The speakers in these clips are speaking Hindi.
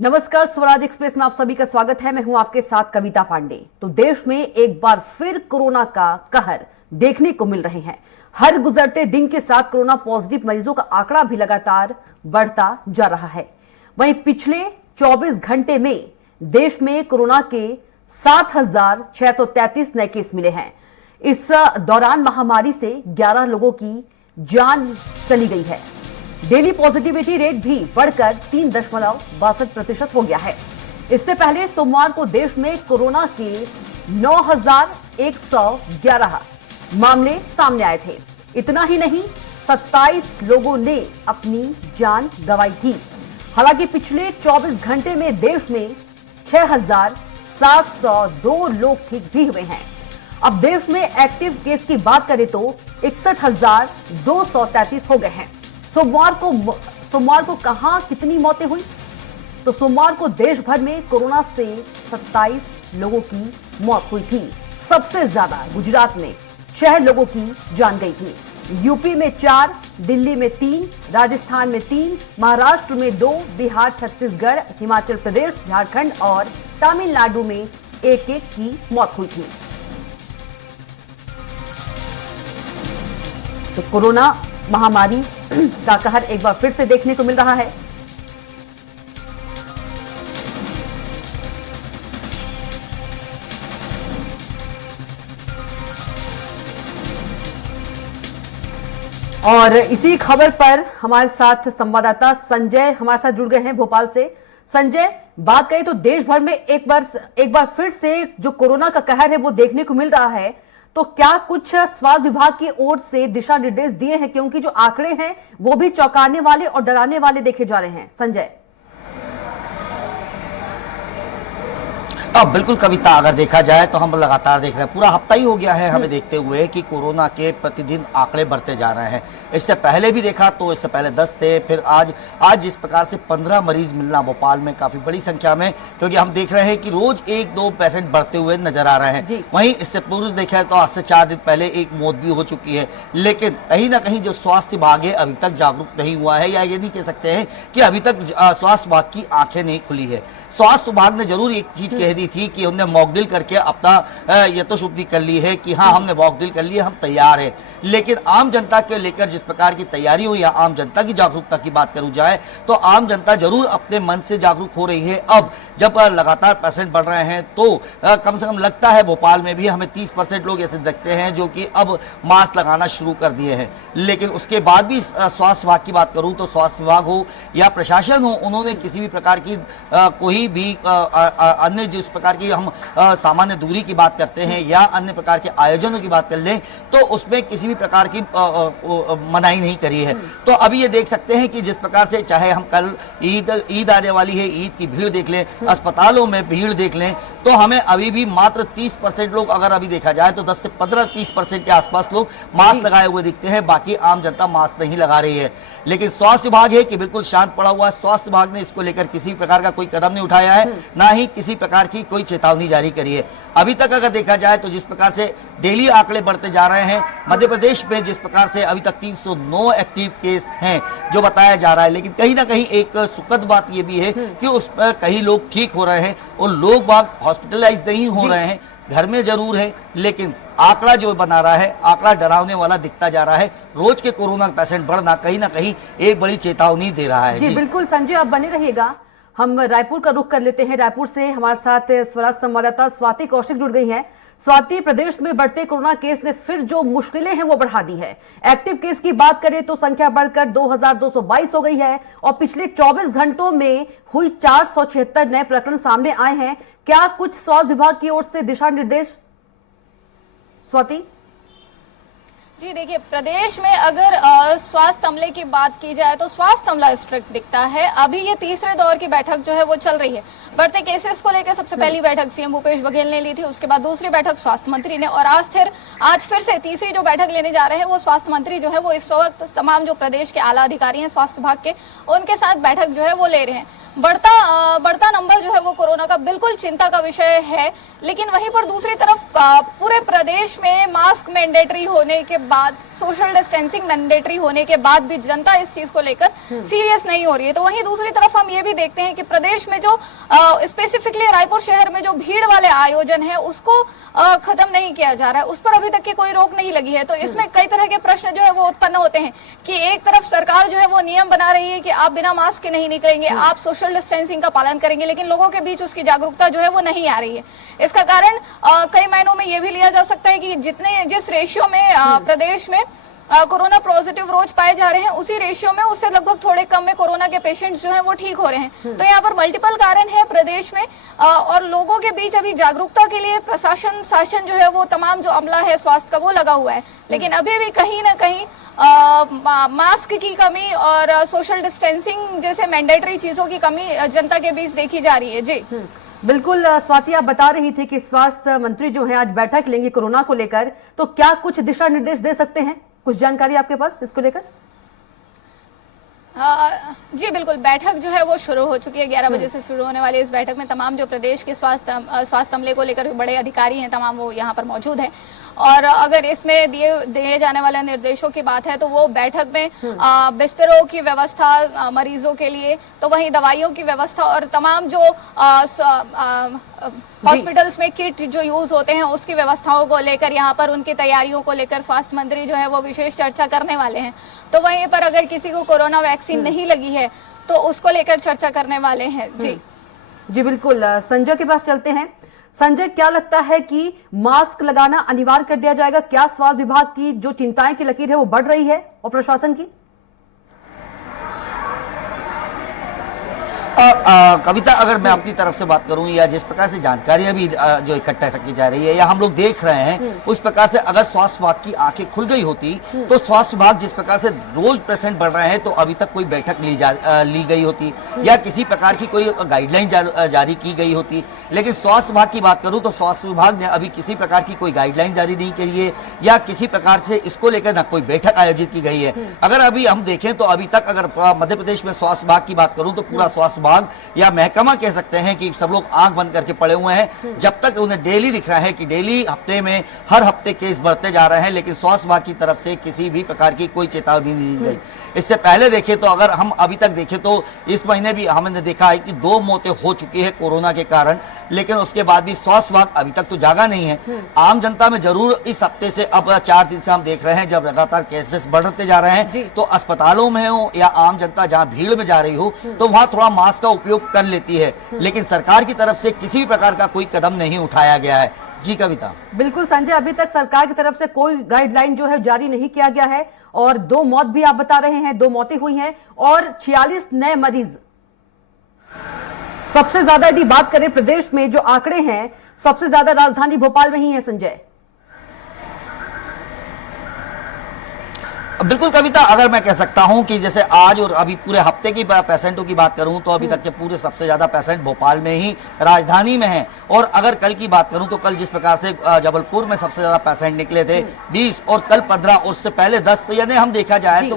नमस्कार, स्वराज एक्सप्रेस में आप सभी का स्वागत है। मैं हूं आपके साथ कविता पांडे। तो देश में एक बार फिर कोरोना का कहर देखने को मिल रहे हैं। हर गुजरते दिन के साथ कोरोना पॉजिटिव मरीजों का आंकड़ा भी लगातार बढ़ता जा रहा है। वहीं पिछले 24 घंटे में देश में कोरोना के 7,633 नए केस मिले हैं। इस दौरान महामारी से 11 लोगों की जान चली गई है। डेली पॉजिटिविटी रेट भी बढ़कर 3.62% हो गया है। इससे पहले सोमवार को देश में कोरोना के 9,111 मामले सामने आए थे। इतना ही नहीं, 27 लोगों ने अपनी जान गंवाई थी। हालांकि पिछले 24 घंटे में देश में 6,702 लोग ठीक भी हुए हैं। अब देश में एक्टिव केस की बात करें तो 61,233 हो गए हैं। सोमवार को कहां कितनी मौतें हुई? तो सोमवार को देश भर में कोरोना से 27 लोगों की मौत हुई थी। सबसे ज्यादा गुजरात में 6 लोगों की जान गई थी। यूपी में 4, दिल्ली में 3, राजस्थान में 3, महाराष्ट्र में 2, बिहार, छत्तीसगढ़, हिमाचल प्रदेश, झारखंड और तमिलनाडु में एक की मौत हुई थी। तो कोरोना महामारी का कहर एक बार फिर से देखने को मिल रहा है। और इसी खबर पर हमारे साथ संवाददाता संजय हमारे साथ जुड़ गए हैं भोपाल से। संजय, बात करें तो देश भर में एक बार फिर से जो कोरोना का कहर है वो देखने को मिल रहा है। तो क्या कुछ स्वास्थ्य विभाग की ओर से दिशा निर्देश दिए हैं? क्योंकि जो आंकड़े हैं वो भी चौंकाने वाले और डराने वाले देखे जा रहे हैं। संजय। बिल्कुल कविता, अगर देखा जाए तो हम लगातार देख रहे हैं, पूरा हफ्ता ही हो गया है हमें देखते हुए कि कोरोना के प्रतिदिन आंकड़े बढ़ते जा रहे हैं। इससे पहले भी देखा तो इससे पहले 10 थे, फिर आज जिस प्रकार से 15 मरीज मिलना भोपाल में काफी बड़ी संख्या में, क्योंकि हम देख रहे हैं कि रोज 1-2 पेशेंट बढ़ते हुए नजर आ रहे हैं। वहीं इससे पूर्व देखा तो आज से 4 दिन पहले एक मौत भी हो चुकी है। लेकिन कहीं ना कहीं जो स्वास्थ्य विभाग है अभी तक जागरूक नहीं हुआ है, या ये नहीं कह सकते हैं कि अभी तक स्वास्थ्य विभाग की आंखें नहीं खुली है। स्वास्थ्य विभाग ने जरूर एक चीज कह दी थी कि उन्होंने मॉकड्रिल करके अपना ये तो उपलब्धि कर ली है कि हाँ हमने मॉकड्रिल कर ली है, हम तैयार हैं। लेकिन आम जनता के लेकर जिस प्रकार की तैयारी हो या आम जनता की जागरूकता की बात करूं जाए तो आम जनता जरूर अपने मन से जागरूक हो रही है। अब जब लगातार पेशेंट बढ़ रहे हैं तो कम से कम लगता है भोपाल में भी हमें 30% लोग ऐसे दिखते हैं जो कि अब मास्क लगाना शुरू कर दिए हैं। लेकिन उसके बाद भी स्वास्थ्य विभाग की बात करूं तो स्वास्थ्य विभाग हो या प्रशासन हो, उन्होंने किसी भी प्रकार की कोई भी अन्य जिस प्रकार की हम सामान्य दूरी की बात करते हैं या अन्य प्रकार के आयोजनों की बात कर लें तो उसमें किसी भी प्रकार की मनाही नहीं करी है। तो अभी ये देख सकते हैं कि जिस प्रकार से चाहे हम कल ईद आने वाली है, ईद की भीड़ देख लें, अस्पतालों में भीड़ देख लें, तो हमें अभी भी मात्र 30% लोग, अगर अभी देखा जाए तो 10 से 15-30% के आसपास लोग मास्क लगाए हुए दिखते हैं। बाकी आम जनता मास्क नहीं लगा रही है। लेकिन स्वास्थ्य विभाग है कि बिल्कुल शांत पड़ा हुआ है। स्वास्थ्य विभाग ने इसको लेकर किसी प्रकार का कोई कदम नहीं उठाया है, ना ही किसी प्रकार की कोई चेतावनी जारी करी है। अभी तक अगर देखा जाए तो जिस प्रकार से डेली आंकड़े बढ़ते जा रहे हैं, मध्य प्रदेश में जिस प्रकार से अभी तक 309 एक्टिव केस हैं जो बताया जा रहा है, लेकिन कहीं ना कहीं एक सुखद बात यह भी है कि उस पर कई लोग ठीक हो रहे हैं और लोग बाग हॉस्पिटलाइज नहीं हो रहे हैं, घर में जरूर है। लेकिन आंकड़ा जो बना रहा है, आंकड़ा डरावने वाला दिखता जा रहा है। रोज के कोरोना पेशेंट बढ़ना कहीं ना कहीं एक बड़ी चेतावनी दे रहा है। जी बिल्कुल संजय, आप बने रहिएगा। हम रायपुर का रुख कर लेते हैं। रायपुर से हमारे साथ स्वराज संवाददाता स्वाति कौशिक जुड़ गई हैं। स्वाति, प्रदेश में बढ़ते कोरोना केस ने फिर जो मुश्किलें हैं वो बढ़ा दी है। एक्टिव केस की बात करें तो संख्या बढ़कर 2,222 हो गई है और पिछले 24 घंटों में हुई 476 नए प्रकरण सामने आए हैं। क्या कुछ स्वास्थ्य विभाग की ओर से दिशा निर्देश? स्वाति जी देखिए, प्रदेश में अगर स्वास्थ्य अमले की बात की जाए तो स्वास्थ्य अमला स्ट्रिक्ट दिखता है। अभी ये तीसरे दौर की बैठक जो है वो चल रही है। बढ़ते केसेस को लेकर सबसे पहली बैठक सीएम भूपेश बघेल ने ली थी, उसके बाद दूसरी बैठक स्वास्थ्य मंत्री ने, और आज फिर से तीसरी जो बैठक लेने जा रहे हैं वो स्वास्थ्य मंत्री जो है वो इस वक्त तमाम जो प्रदेश के आला अधिकारी हैं स्वास्थ्य विभाग के, उनके साथ बैठक जो है वो ले रहे हैं। बढ़ता नंबर जो है वो कोरोना का बिल्कुल चिंता का विषय है। लेकिन वहीं पर दूसरी तरफ पूरे प्रदेश में मास्क मैंडेटरी होने के बाद, सोशल डिस्टेंसिंग मैंडेटरी होने के बाद भी जनता इस चीज को लेकर सीरियस नहीं हो रही है। तो वहीं दूसरी तरफ हम ये भी देखते हैं कि प्रदेश में जो स्पेसिफिकली रायपुर शहर में जो भीड़ वाले आयोजन है उसको खत्म नहीं किया जा रहा है, उस पर अभी तक की कोई रोक नहीं लगी है। तो इसमें कई तरह के प्रश्न जो है वो उत्पन्न होते हैं कि एक तरफ सरकार जो है वो नियम बना रही है कि आप बिना मास्क के नहीं निकलेंगे, आप सोशल डिस्टेंसिंग का पालन करेंगे, लेकिन लोगों के बीच उसकी जागरूकता जो है वो नहीं आ रही है। इसका कारण कई मायनों में ये भी लिया जा सकता है कि जिस रेशियो में प्रदेश में कोरोना पॉजिटिव रोज पाए जा रहे हैं, उसी रेशियो में उससे लगभग थोड़े कम में कोरोना के पेशेंट्स जो हैं वो ठीक हो रहे हैं। तो यहाँ पर मल्टीपल कारण है प्रदेश में, और लोगों के बीच अभी जागरूकता के लिए प्रशासन शासन जो है वो तमाम जो अमला है स्वास्थ्य का वो लगा हुआ है, लेकिन अभी भी कहीं ना कहीं मास्क की कमी और सोशल डिस्टेंसिंग जैसे मैंडेटरी चीजों की कमी जनता के बीच देखी जा रही है। जी बिल्कुल स्वाति, आप बता रही थी कि स्वास्थ्य मंत्री जो है आज बैठक लेंगे कोरोना को लेकर, तो क्या कुछ दिशा निर्देश दे सकते हैं? कुछ जानकारी आपके पास इसको लेकर? जी बिल्कुल, बैठक जो है वो शुरू हो चुकी है। 11 बजे से शुरू होने वाली इस बैठक में तमाम जो प्रदेश के स्वास्थ्य अमले को लेकर बड़े अधिकारी हैं तमाम वो यहाँ पर मौजूद हैं। और अगर इसमें दिए जाने वाले निर्देशों की बात है तो वो बैठक में बिस्तरों की व्यवस्था मरीजों के लिए, तो वहीं दवाइयों की व्यवस्था और तमाम जो हॉस्पिटल्स में किट जो यूज होते हैं उसकी व्यवस्थाओं को लेकर, यहाँ पर उनकी तैयारियों को लेकर स्वास्थ्य मंत्री जो है वो विशेष चर्चा करने वाले हैं। तो वहीं पर अगर किसी को कोरोना वैक्सीन नहीं लगी है तो उसको लेकर चर्चा करने वाले हैं। जी बिल्कुल, संजय के पास चलते हैं। संजय, क्या लगता है कि मास्क लगाना अनिवार्य कर दिया जाएगा? क्या स्वास्थ्य विभाग की जो चिंताएं की लकीर है वो बढ़ रही है और प्रशासन की? कविता, अगर मैं अपनी तरफ से बात करूं या जिस प्रकार से जानकारी अभी जो इकट्ठा की जा रही है या हम लोग देख रहे हैं उस प्रकार से अगर स्वास्थ्य विभाग की आंखें खुल गई होती तो स्वास्थ्य विभाग जिस प्रकार से रोज पेशेंट बढ़ रहे हैं तो अभी तक कोई बैठक ली गई होती या किसी प्रकार की कोई गाइडलाइन जारी की गई होती। लेकिन स्वास्थ्य विभाग की बात करूं तो स्वास्थ्य विभाग ने अभी किसी प्रकार की कोई गाइडलाइन जारी नहीं करी है या किसी प्रकार से इसको लेकर ना कोई बैठक आयोजित की गई है। अगर अभी हम देखें तो अभी तक अगर मध्य प्रदेश में स्वास्थ्य विभाग की बात करूं तो पूरा स्वास्थ्य या महकमा कह सकते हैं कि सब लोग आंख बंद करके पड़े हुए हैं। जब तक उन्हें डेली दिख रहा है कि डेली हफ्ते में हर हफ्ते केस बढ़ते जा रहे हैं, लेकिन स्वास्थ्य विभाग की तरफ से किसी भी प्रकार की कोई चेतावनी नहीं दी गई। इससे पहले देखें तो अगर हम अभी तक देखें तो इस महीने भी हमने देखा है कि 2 मौतें हो चुकी है कोरोना के कारण, लेकिन उसके बाद भी स्वास्थ्य विभाग अभी तक तो जागा नहीं है। आम जनता में जरूर इस हफ्ते से अब 4 दिन से हम देख रहे हैं जब लगातार केसेस बढ़ते जा रहे हैं तो अस्पतालों में हो या आम जनता जहां भीड़ में जा रही हो तो वहां थोड़ा मास्क का उपयोग कर लेती है, लेकिन सरकार की तरफ से किसी भी प्रकार का कोई कदम नहीं उठाया गया है। जी कविता। बिल्कुल संजय, अभी तक सरकार की तरफ से कोई गाइडलाइन जो है जारी नहीं किया गया है और 2 मौत भी आप बता रहे हैं, 2 मौतें हुई हैं और 46 नए मरीज। सबसे ज्यादा यदि बात करें प्रदेश में जो आंकड़े हैं सबसे ज्यादा राजधानी भोपाल में ही है संजय। बिल्कुल कविता, अगर मैं कह सकता हूं कि जैसे आज और अभी पूरे हफ्ते की पेशेंटों की बात करूं तो अभी तक के पूरे सबसे ज्यादा पेशेंट भोपाल में ही राजधानी में हैं। और अगर कल की बात करूं तो कल जिस प्रकार से जबलपुर में सबसे ज्यादा पेशेंट निकले थे 20 और कल 15 और उससे पहले 10, तो यानी हम देखा जाए तो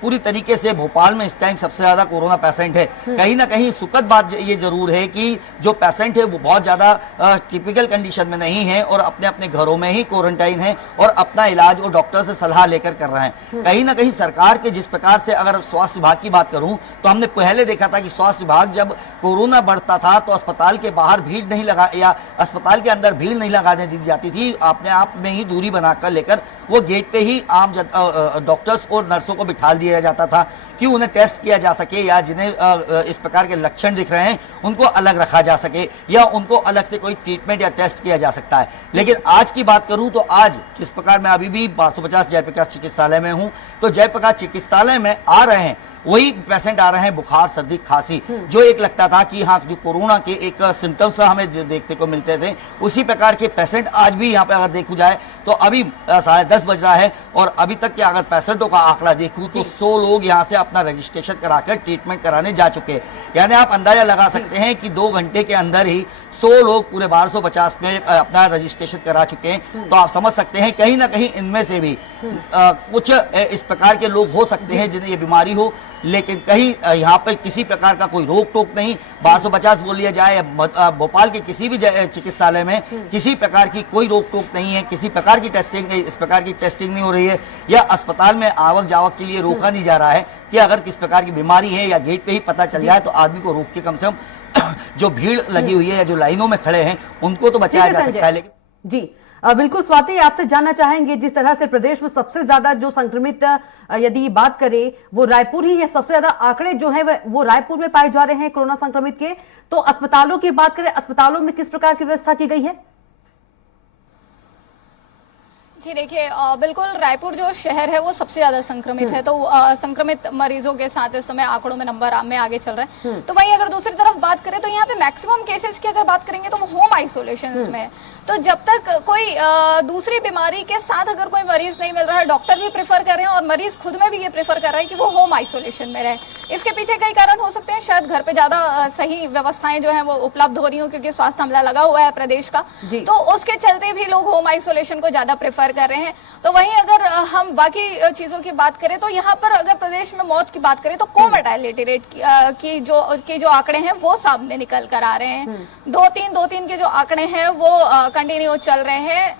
पूरी तरीके से भोपाल में इस टाइम सबसे ज्यादा कोरोना पेशेंट है। कहीं ना कहीं सुखद बात ये जरूर है कि जो पेशेंट है वो बहुत ज्यादा टिपिकल कंडीशन में नहीं है और अपने अपने घरों में ही क्वारंटाइन है और अपना इलाज और डॉक्टर से सलाह लेकर कर रहे हैं। कहीं ना कहीं सरकार के जिस प्रकार से अगर स्वास्थ्य विभाग की बात करूं तो हमने पहले देखा था कि स्वास्थ्य विभाग जब कोरोना बढ़ता था तो अस्पताल के बाहर भीड़ नहीं लगा या अस्पताल के अंदर भीड़ नहीं लगाने दी जाती थी, अपने आप में ही दूरी बनाकर लेकर वो गेट पे ही आम डॉक्टर्स और नर्सों को बिठा दिया जाता था कि उन्हें टेस्ट किया जा सके या जिन्हें इस प्रकार के लक्षण दिख रहे हैं उनको अलग रखा जा सके या उनको अलग से कोई ट्रीटमेंट या टेस्ट किया जा सकता है। लेकिन आज की बात करूं तो आज जिस प्रकार मैं अभी भी 550 जयप्रकाश चिकित्सालय में हूं तो जयप्रकाश चिकित्सालय में आ रहे हैं वही पेशेंट आ रहे हैं बुखार सर्दी खांसी, जो एक लगता था कि हाँ जो कोरोना के एक सिम्टम्स हमें देखने को मिलते थे उसी प्रकार के पेशेंट आज भी यहाँ पे अगर देखा जाए तो अभी 10:30 बज रहा है और अभी तक के अगर पेशेंटों का आंकड़ा देखूं तो 100 लोग यहाँ से अपना रजिस्ट्रेशन कराकर ट्रीटमेंट कराने जा चुके हैं। यानी आप अंदाजा लगा सकते हैं कि 2 घंटे के अंदर ही 100 लोग पूरे 1250 में अपना रजिस्ट्रेशन करा चुके हैं। तो आप समझ सकते हैं कहीं ना कहीं इनमें से भी कुछ इस प्रकार के लोग हो सकते हैं जिन्हें ये बीमारी हो लेकिन कहीं यहाँ पे किसी प्रकार का कोई रोक टोक नहीं। 1250 बोल लिया जाए, भोपाल के किसी भी चिकित्सालय में किसी प्रकार की कोई रोक टोक नहीं है, किसी प्रकार की टेस्टिंग, इस प्रकार की टेस्टिंग नहीं हो रही है, या अस्पताल में आवक जावक के लिए रोका नहीं जा रहा है कि अगर किस प्रकार की बीमारी है या गेट पे ही पता चल जाए तो आदमी को रोक के कम से कम जो भीड़ लगी हुई है या जो लाइनों में खड़े हैं उनको तो बचाया जा सकता है। लेकिन जी बिल्कुल स्वाति, आपसे जानना चाहेंगे, जिस तरह से प्रदेश में सबसे ज्यादा जो संक्रमित यदि बात करें वो रायपुर ही है, सबसे ज्यादा आंकड़े जो है वो रायपुर में पाए जा रहे हैं कोरोना संक्रमित के, तो अस्पतालों की बात करें, अस्पतालों में किस प्रकार की व्यवस्था की गई है? जी देखिए, बिल्कुल रायपुर जो शहर है वो सबसे ज्यादा संक्रमित है, तो संक्रमित मरीजों के साथ इस समय आंकड़ों में नंबर में आगे चल रहे हैं। तो वहीं अगर दूसरी तरफ बात करें तो यहाँ पे मैक्सिमम केसेस की अगर बात करेंगे तो वो होम आइसोलेशन में है। तो जब तक कोई दूसरी बीमारी के साथ अगर कोई मरीज नहीं मिल रहा है, डॉक्टर भी प्रेफर कर रहे हैं और मरीज खुद में भी ये प्रेफर कर रहा है कि वो होम आइसोलेशन में रहे। इसके पीछे कई कारण हो सकते हैं, शायद घर पे ज्यादा सही व्यवस्थाएं जो है वो उपलब्ध हो रही हो क्योंकि स्वास्थ्य अमला लगा हुआ है प्रदेश का, तो उसके चलते भी लोग होम आइसोलेशन को ज्यादा प्रेफर कर रहे हैं। तो वहीं अगर हम बाकी चीजों की बात करें तो यहाँ पर अगर प्रदेश में मौत की बात करें तो कोमोर्टेलिटी रेट की जो आंकड़े हैं वो सामने निकल कर आ रहे हैं। 2-3 के जो आंकड़े हैं वो कंटिन्यू चल रहे हैं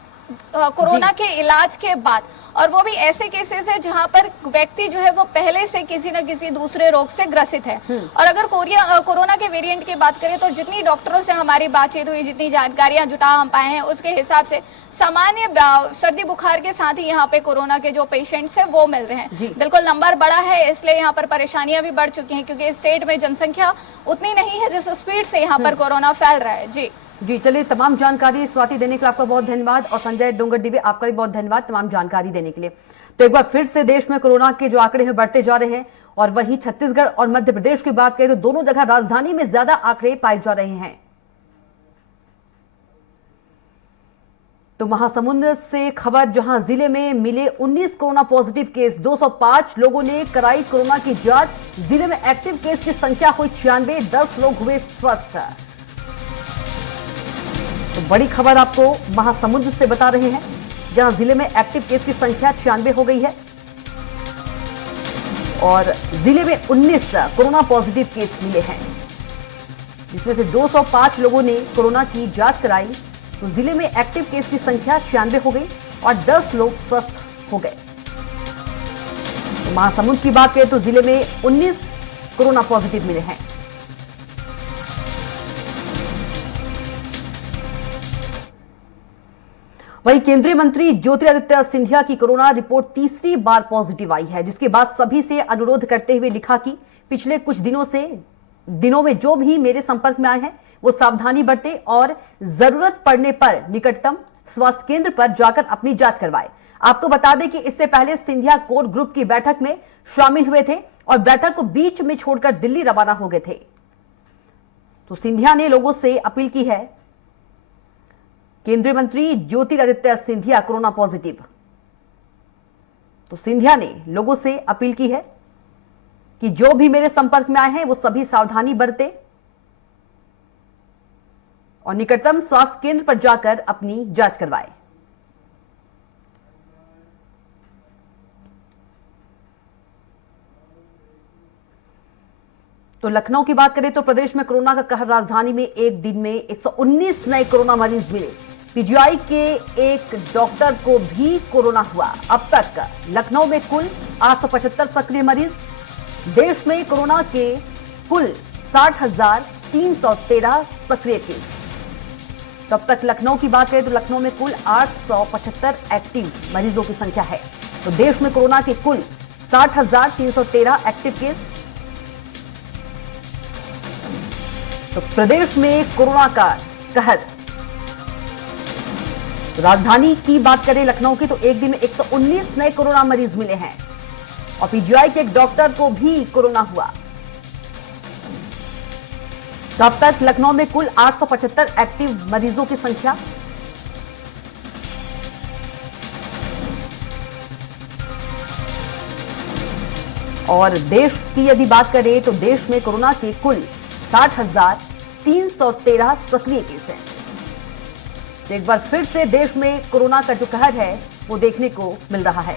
कोरोना के इलाज के बाद, और वो भी ऐसे केसेस है जहां पर व्यक्ति जो है वो पहले से किसी न किसी दूसरे रोग से ग्रसित है। और अगर कोरोना के वेरिएंट की बात करें तो जितनी डॉक्टरों से हमारी बातचीत हुई, जितनी जानकारियां जुटा हम पाए हैं, उसके हिसाब से सामान्य सर्दी बुखार के साथ ही यहाँ पे कोरोना के जो पेशेंट्स है वो मिल रहे हैं। बिल्कुल नंबर बड़ा है, इसलिए यहाँ पर परेशानियां भी बढ़ चुकी हैं क्योंकि स्टेट में जनसंख्या उतनी नहीं है जिस स्पीड से यहाँ पर कोरोना फैल रहा है। जी चलिए, तमाम जानकारी स्वाति देने के लिए आपका बहुत धन्यवाद, और संजय डोंगरडीवे आपका भी बहुत धन्यवाद तमाम जानकारी देने के लिए। तो एक बार फिर से देश में कोरोना के जो आंकड़े हैं बढ़ते जा रहे हैं, और वहीं छत्तीसगढ़ और मध्य प्रदेश की बात करें तो दोनों जगह राजधानी में ज्यादा आंकड़े पाए जा रहे हैं। तो महासमुंद से खबर, जहां जिले में मिले 19 कोरोना पॉजिटिव केस, 205 लोगों ने कराई कोरोना की जांच, जिले में एक्टिव केस की संख्या हुई 96, 10 लोग हुए स्वस्थ। तो बड़ी खबर आपको महासमुंद से बता रहे हैं, जहां जिले में एक्टिव केस की संख्या 96 हो गई है और जिले में 19 कोरोना पॉजिटिव केस मिले हैं, जिसमें से 205 लोगों ने कोरोना की जांच कराई। तो जिले में एक्टिव केस की संख्या 96 हो गई और 10 लोग स्वस्थ हो गए। तो महासमुंद की बात करें तो जिले में 19 कोरोना पॉजिटिव मिले हैं। वहीं केंद्रीय मंत्री ज्योतिरादित्य सिंधिया की कोरोना रिपोर्ट तीसरी बार पॉजिटिव आई है, जिसके बाद सभी से अनुरोध करते हुए लिखा कि पिछले कुछ दिनों में जो भी मेरे संपर्क में आए हैं वो सावधानी बरते और जरूरत पड़ने पर निकटतम स्वास्थ्य केंद्र पर जाकर अपनी जांच करवाए। आपको बता दें कि इससे पहले सिंधिया कोर ग्रुप की बैठक में शामिल हुए थे और बैठक को बीच में छोड़कर दिल्ली रवाना हो गए थे। तो सिंधिया ने लोगों से अपील की है, केंद्रीय मंत्री ज्योतिरादित्य सिंधिया कोरोना पॉजिटिव। तो सिंधिया ने लोगों से अपील की है कि जो भी मेरे संपर्क में आए हैं वो सभी सावधानी बरते और निकटतम स्वास्थ्य केंद्र पर जाकर अपनी जांच करवाए। तो लखनऊ की बात करें तो प्रदेश में कोरोना का कहर, राजधानी में एक दिन में 119 नए कोरोना मरीज मिले। पीजीआई के एक डॉक्टर को भी कोरोना हुआ। अब तक लखनऊ में कुल 875 सक्रिय मरीज। देश में कोरोना के कुल 60,313 सक्रिय केस। तब तक लखनऊ की बात करें तो लखनऊ में कुल 875 एक्टिव मरीजों की संख्या है। तो देश में कोरोना के कुल 60,313 एक्टिव केस। तो प्रदेश में कोरोना का कहर, राजधानी की बात करें लखनऊ की तो एक दिन में 119 नए कोरोना मरीज मिले हैं और पीजीआई के एक डॉक्टर को भी कोरोना हुआ। तब तक लखनऊ में कुल 875 एक्टिव मरीजों की संख्या। और देश की यदि बात करें तो देश में कोरोना के कुल 60,313 सक्रिय केस हैं। एक बार फिर से देश में कोरोना का जो कहर है वो देखने को मिल रहा है।